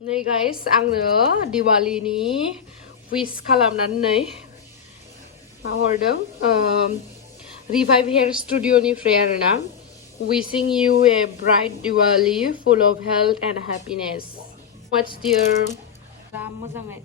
Nay guys, आङो Diwali-नि wish खालामनानै हरदों Revive Hair Studio-निफ्राय आरोना wishing you a bright Diwali full of health and happiness. Much dear. मोजाङै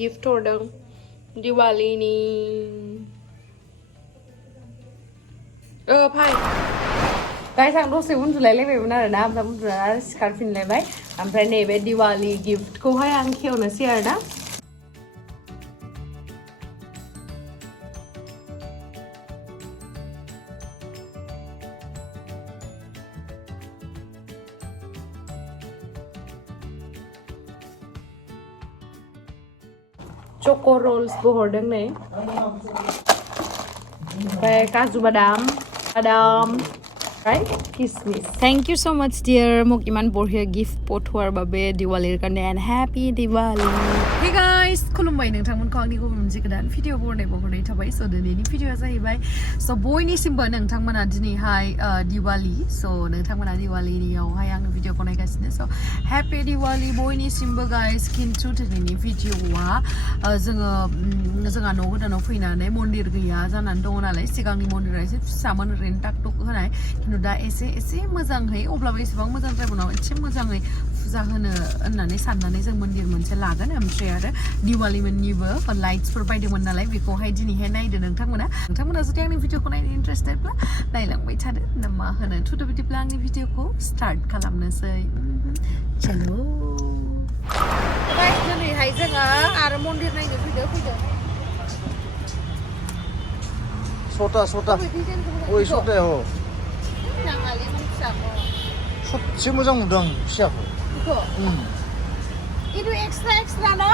gift हरदों Diwali-नि फाय गाइस आं दसे उन्दुलायलायबायमोन आरोना ओमफ्राय उन्दुनानै सिखारफिनलायबाय ओमफ्राय नैबे दिवाली गिफ्टखौहाय आं खेवनोसै आरोना चको रोल्सबो हरदों नै ओमफ्राय काजु बादाम right? Kismis. Thank you so much, dear. Mokiman borhia gift pot war babe Diwali karne and happy Diwali. Hey guys, Khulumbai nwngthang ko angni ko mumji kedan video bornai bornai thabai so dini video jahaibai so boyni simba nwngthang mana dini hai Diwali so nwngthang mana Diwali ni yaw hai ang video banai gasine so happy Diwali boyni simba guys kintu dini video wa जोङो न' गोदानाव फैनानै मन्दिर गैया जानानै दङ नालाय सिगांनि मन्दिरा एसे फिसामोन ओरैनो टाक टुक होनाय खिन्थु दा एसे मोजाङै अब्लाबो एसेबां मोजां द्राइबनाव एसे मोजाङै फुजा होनो होननानै साननानै जों मन्दिर मोनसे लागोन ओमफ्राय आरो दिवालिनिबो लाइट्सफोर बायदोंमोन नालाय बेखौहाय दिनैहाय नायदो नोंथांमोना जुदि आंनि भिडिअखौ नायनो इन्टारेस्टेडब्ला नायलांबाय थादो ना मा होनो थुदो बिदिब्ला आंनि भिडिअखौ स्टार्ट खालामनोसै चलो दिनैहाय जोङो आरो मन्दिर नायनो फैदो सटा ओइ सटाया हो सबसे मोजां नुदों आं फिसाखौ itu extra no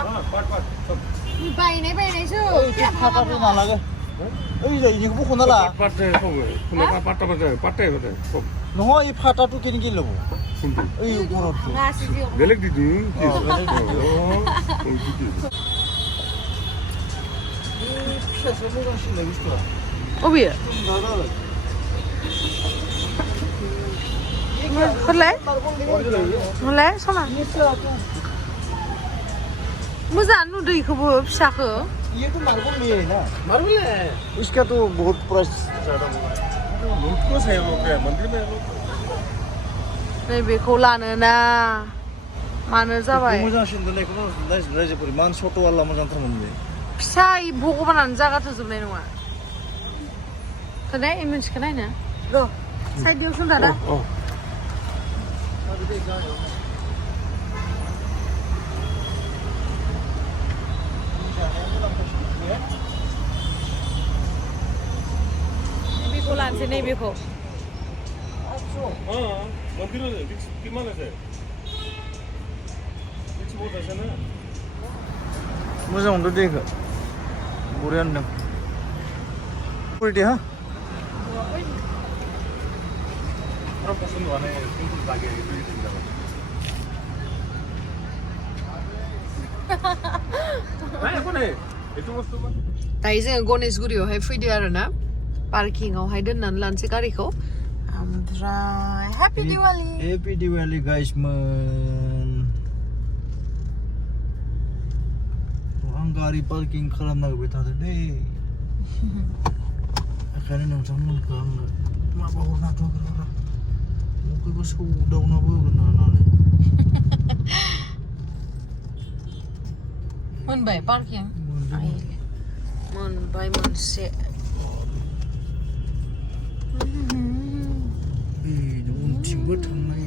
बायनायसो फाटाबो नालागे ओइ जाय इनिखौ बख'ना ला नङा इ फाटाटु केन गेलबो ओइ गरत बेलेग दिदु फिसासो मोजांसिन लाय बुस्थुआ अबे होलाय सना मोजां नुदो इखौबो फिसाखौ ये तो मार्बल नहीं है ना मार्बल है इसका तो बहुत प्राइस ज्यादा होगा मुझको सही लोग है मंदिर में लोग नै बेखौ लानो ना मानो जाबाय मोजांसिन दोननायखौ रायजोफोर मान सट वाला मोजांथारमोन बे फिसा भगबानानो जागा थोजोबनाय नङा खोनाय मोनसिखौ नायनो र' साइडआव सों दादा बेखौ लानोसै नैबेखौ मंदिर किमान है बहुत अच्छा ना मोजां मोनदों दे इखौ बरिया होनदों फैदो हा पसंद वाला है सिंपल लागे दायो जोङो गणेशगुरियावहाय फैदो आरोना पार्किंआवहाय दोननानै लानोसै गारिखौ ओमफ्राय हेपि दिवाली गाइस मोन आं गारि पार्किं खालामना होबाय थादो दे ओंखायनो नोंथांमोनखौ आंनो माबा हरनाथ' र' न'खौबो सौदावनाबो होगोन होननानै मोनबाय पार्किं मोनबाय मोनसे उनथिंबो थांनाय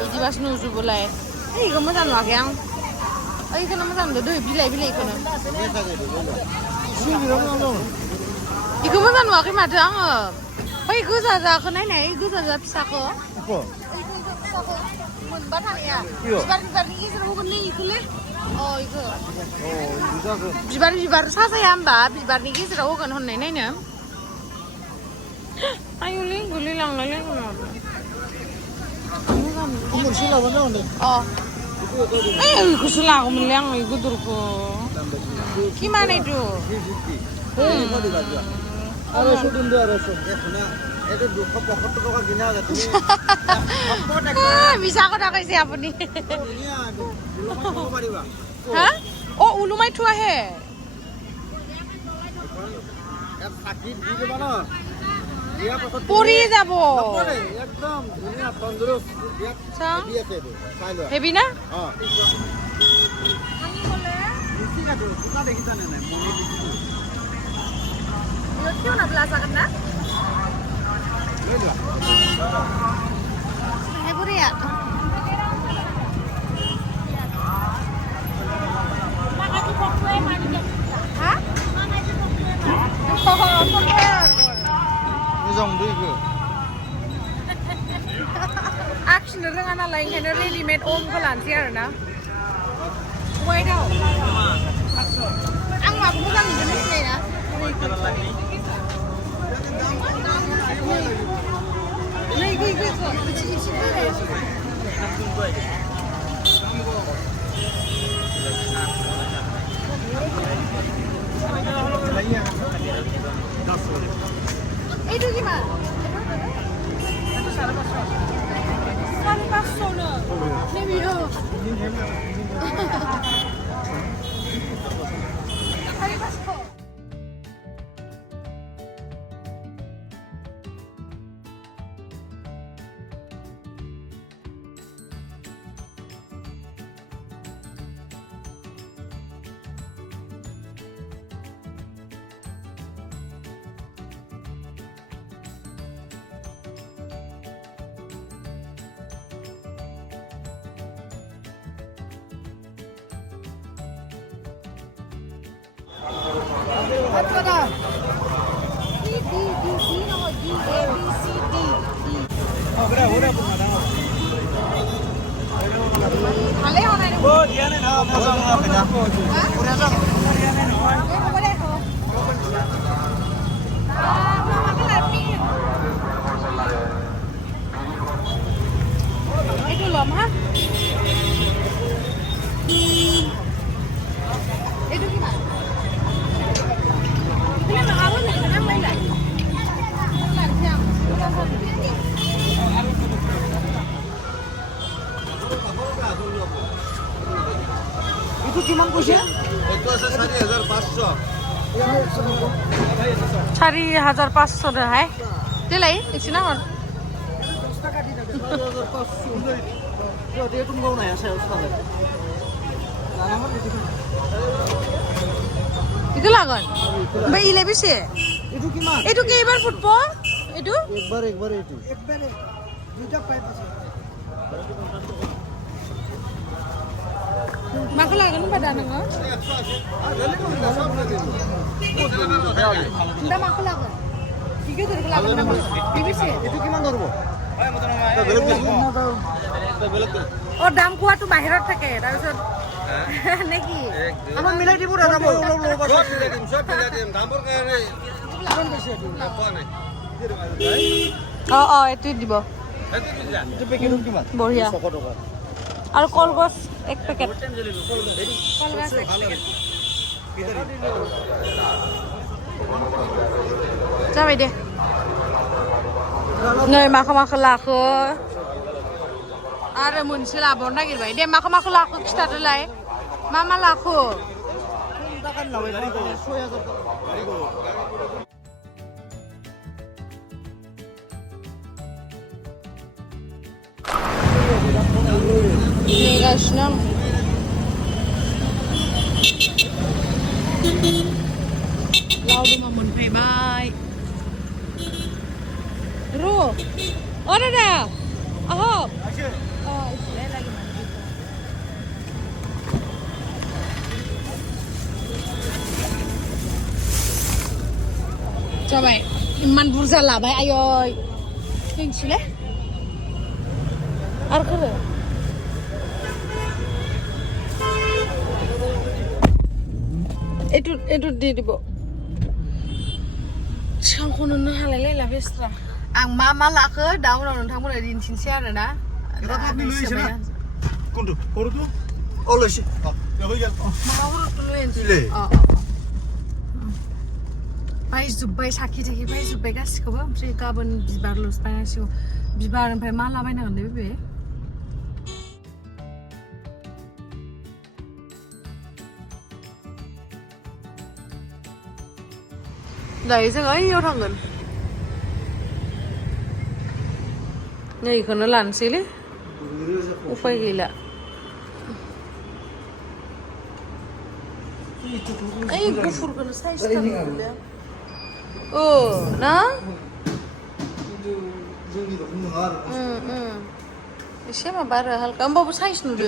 बिदिबासो नुजोबोलाय इखौ मोजां नुवाखै आं ओइखौनो मोजां नुदों दै बिलाइखौनो इखौ मोजां नुवाखै माथो आङो बै गोजाखौ नायनाय गोजा फिसाखौ मोनबा थानाया बिबारनि गेजेराव होगोन नै इखौलै 이거. 무작은. 비바리 사사야 한 봐. 비바리 기스라 오건 혼내 나이나. 아유 링글리랑 랑랑. 한번 실라고 나오는데. Eh, iku sila aku meliang iku turku. Gimana itu? Ada syuting dia ada syuting. Itu dua foto kan gini ada tuh. Bisa aku nak kasih apa nih? Hah? Oh, ulu mai tua he. sakit di mana? Dia patut Puri jabo. एकदम दुनिया तंदुरुस्त dia dia itu saya heavy na? हाँ इसी का दो कितना देखता नहीं मैं मोनी देखती Yo क्यों ना बेला सकत ना? ले लो Hai puri ya. Makasih kok gue mandi. Hah? Makasih kok gue. Oh, 이 정도 이거 action ring ana lain kan ready made om ko lan siar na. Wait đâu. Ang ma cũng đang nhìn này nè. Này cái itu gimana? Itu 400 loh. Ini bio. Itu loh, mah. Itu gimana? Ini mah awal nih, kenapa enggak? itu gimana kusnya? Itu sehari 1500 Cari 1500 dah, hai. Dia lain, di sini kan? dia tuh nggak nanya saya ustaz. Itu lah kan? Mbak ile bisa? itu gimana? Itu kayak ibar football? Itu? Ekbar itu. Ekbar. Duta paip আছে. Maka lah kan pada nang. Nda maka lah kan. Tiga dari lagan nama. Bisa? itu gimana ধরবো? Oh, দাম কোৱাটো বাহিৰত থাকে তাৰপিছত নেকি আমার মিলাই দিব না যাব সব মিলাই দিম দামৰ কাৰণে কোন বেশি আছে এইটো দিব itu পেকেট কিমান? বঢ়িয়া 100 টাকা আৰু কলগছ এক পেকেট কলগছ এক পেকেট যাবি দে नै माखौ लाखो आरो मोनसे लाबावनो नागिरबाय दे माखौ लाखो खिथादोलाय मा लाखो টাকা নাও এখানে 6000 नेगासिनो लावदुमा मोनफैबाय रु अ दादा अहो जाबाय इमान बुरजा लाबाय आयै दोनसैले आरो खोरो Itu di bo. Siangखौनो हालायलायला बेस्रा आं मा लाखो दा उनाव नोंथांमोना दिन्थिनोसै आरो ना Kita tapi lu sih na. Kuntu, koru tu. Oh sih. Ya baik. माबाफोर लुयैनोसै Sile. बायजोब्बाय साखि थाखि बायजोब्बाय गासिखौबो ओमफ्राय गाबोन बिबारल'सो बायनांसिगौ बिबार ओमफ्राय माला बायनांगोन दे बे दायो जों ओइयाव थांगोन नै इखौनो लानोसैलै उफाय गैला ओइ गुफुरखौनो साइज खालामनो ना एसे माबा आरो हालका होमबाबो साइज नुदो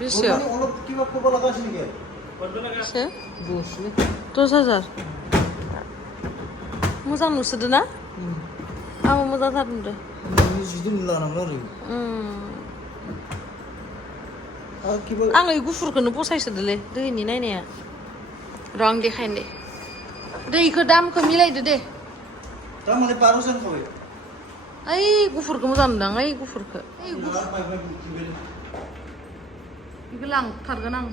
बेसेयाव से 10,000 मोजां नुसोदो ना आंबो मोजांथार नुदो आं ओइ गुफुरखौनो फसायसोदोलै दैनि नायनाया र' आं देखायनो दे दैखौ दामखौ मिलायदो दे दामालाय 12,000 खाबाय ओइ गुफुरखौ मोजां नुदां ओइ गुफुरखौ बेखौ लांथारगोन आं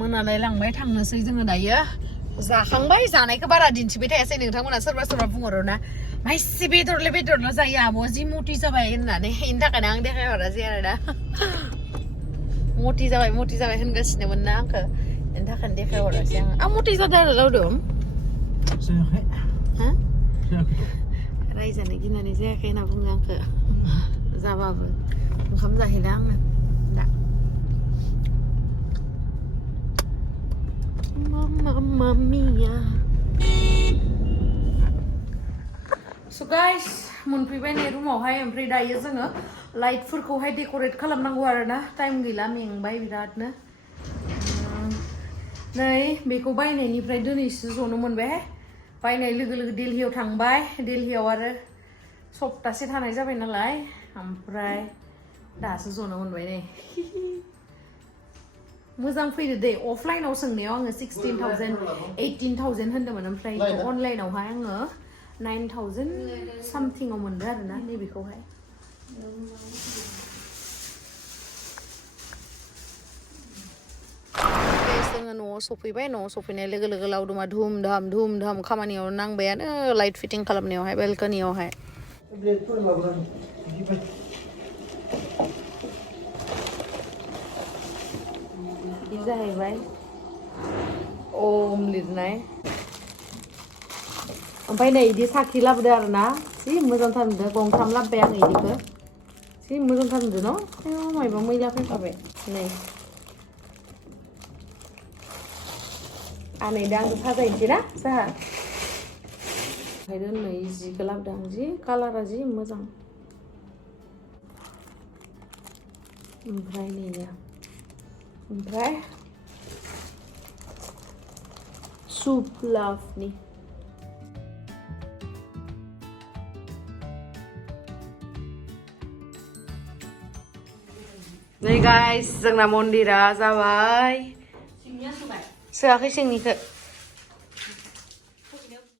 मोनालाय लांबाय थांनोसै जोङो दायो जाखांबाय जानायखौ बारा दिन्थिबाय थायासै नोंथांमोना सोरबा बुंहरो ना माइसे बेदरल' जायो आब' जि मटि जाबाय होननानै बेनि थाखायनो आं देखायहरासै आरो दा मटि जाबाय होनगासिनोमोन ना आंखौ बेनि थाखायनो देखायहरासै आं मटि जादों आरो लावदुम रायजानो गिनानै जायाखै होनना बुङो आंखौ जाबाबो ओंखाम जाहैला आङो दा Mamma mia. So guys, मोनफैबाय नै रुमावहाय ओमफ्राय दायो जोङो लाइटफोरखौहाय डेक'रेट खालामनांगौ आरो ना टाइम गैला मेंबाय बिरादनो नै बेखौ बायनायनिफ्राय दिनैसो जनो मोनबाय बायनाय लोगो दिल्लीयाव थांबाय दिल्लीयाव आरो सप्तासे थानाय जाबाय नालाय ओमफ्राय दासो जनो मोनबाय नै मोजां फैदो दे अफलाइनाव सोंनायाव आङो 16,000 18,000 होनदोंमोन ओमफ्राय अनलाइनावहाय आङो 9,000 सामथिंआव मोनदो आरो ना नैबेखौहाय जोङो न'आव सफैबाय न'आव सफैनाय लोगो लावदुमा धुम धाम खामानियाव नांबायानो लाइट फिटिं खालामनायावहाय बेलकनियावहाय जाहैबाय ओम लिरनाय ओमफ्राय नै इदि साखि लाबोदो आरो ना जि मोजांथार नुदो गंथाम लाबोबाय आं इदिखौ जि मोजांथार नुदो न' मायबा मैला फैफाबाय नै आनै दा आंखौ साजायनोसै ना जाहा ओमफ्राय दोननै जिखौ लाबोदों आं जि कालारा जि मोजां ओमफ्राय नै ओमफ्राय सुप लाभनि नै गाइस जोंना मन्दिरा जाबाय सोआखै सिंनिखौ